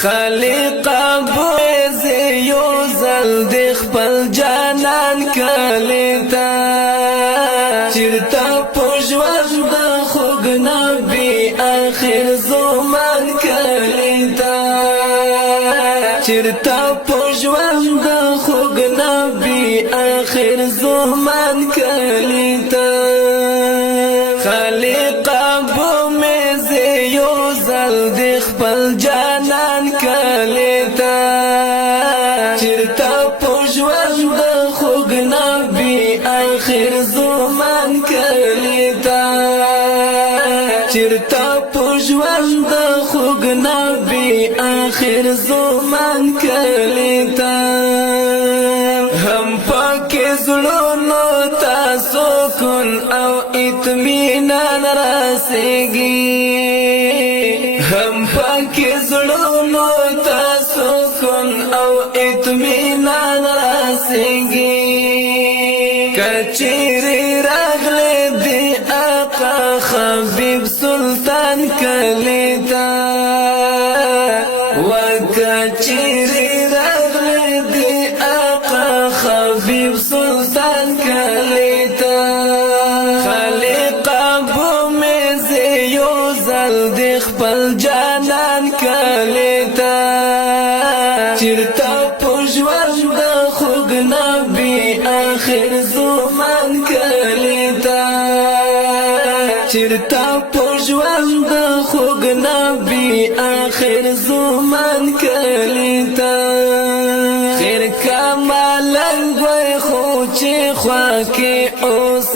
خالق ابوز یو زل د خپل جانان کلیتا چرتا پوجوان د خوګ نبی اخر زمان کلیتا چرتا پوجوان د خوګ نبی اخر زمان کلیتا خالق ابو مز یو زل د خپل جانان کلیتا چرتا پوجوان د خوګ نبی اخر زمان کلیتا چرتا پوجوان د خوګ نبی اخر زمان کلیتا هم پاک زړونو تاسو کن او اطمینان راسیږي هم پاک زړونو تاسو کن او اطمینان راسیږي کچېری راغله دی آقا حبیب سلطان کلیتا وکچېری راغله دی آقا حبیب سلطان کلیتا خالق ابو مز یو زل د خپل جانان کلیتا چرتا پوجوان د خوګ نبی اخر زمان کلیتا چرتا پوجوان د خوګ نبی اخر زمان کلیتا خیر کمالنګ وای خو چې خوا کې اوس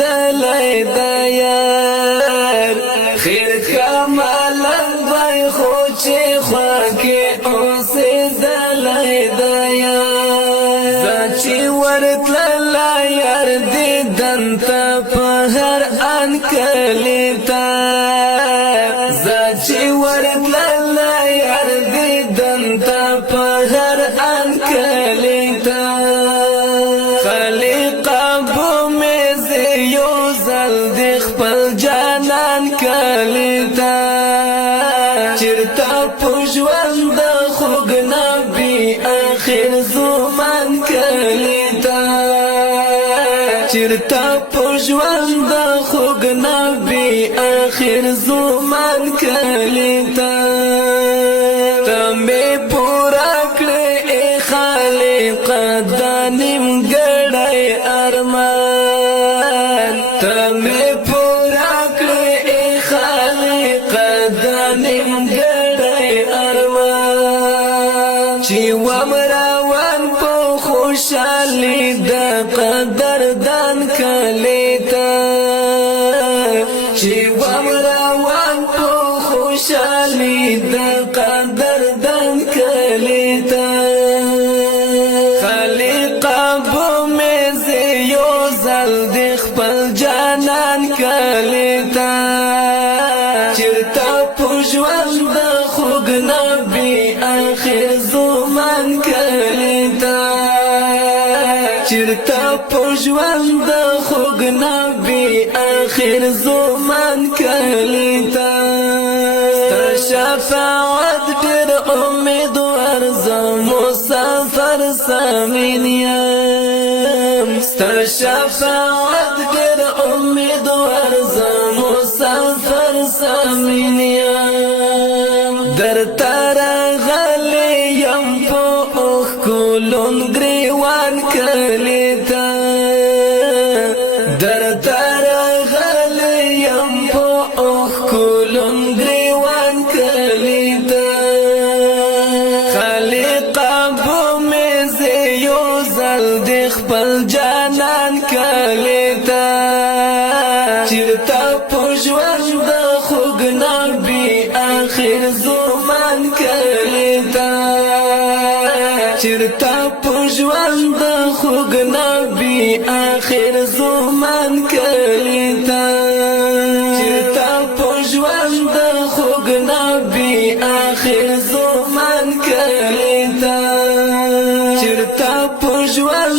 دلای دایار خیر کمالنګ وای خو چې خوا کې اوس دلای دایار زچې ورتل یار دې دنتا په هر ان کلیتا زچې ورتل یار دې دنتا په هر ان کلیتا خالق ابو مز یو زل د خپل جانان کلیتا چرتا پوجوان د خوګ نبی اخر زمان کلیتا چرتا پوجوان د خوګ نبی اخر زمان کلیتا تمه پورا کړې خالق د نیمګړی ارمان تمه پورا کړې خالق د نیمګړی ارمان چې ومروان په خوشالي د قدردان کلیتا چې ومروان په خوشالي د قدردان کلیتا خالق ابو مز یو زل د خپل جانان کلیتا چرتا پوجوان د خوګ نبی اخر زمان کلیتا چرتا پوجوان د خوګ نبی اخر زمان کلیتا شفاعت ډېر امیدوار زم مسافر سامین یم ستر شفاعت ډېر امیدوار زم مسافر سامین یم درته راغلی یم په اوښکو لوند ګریوان کلیتا درته راغلی یم په اوښکو لوند ګریوان کلیتا خالق ابو مز یو زل د خپل جانان کلیتا چرتا پوجوان د خوګ نبی اخر زمان کلیتا چرتا پوجوان د خوګ نبی اخر زمان کلیتا چرتا پوجوان د خوګ نبی اخر زمان کلیتا چرتا پوجوان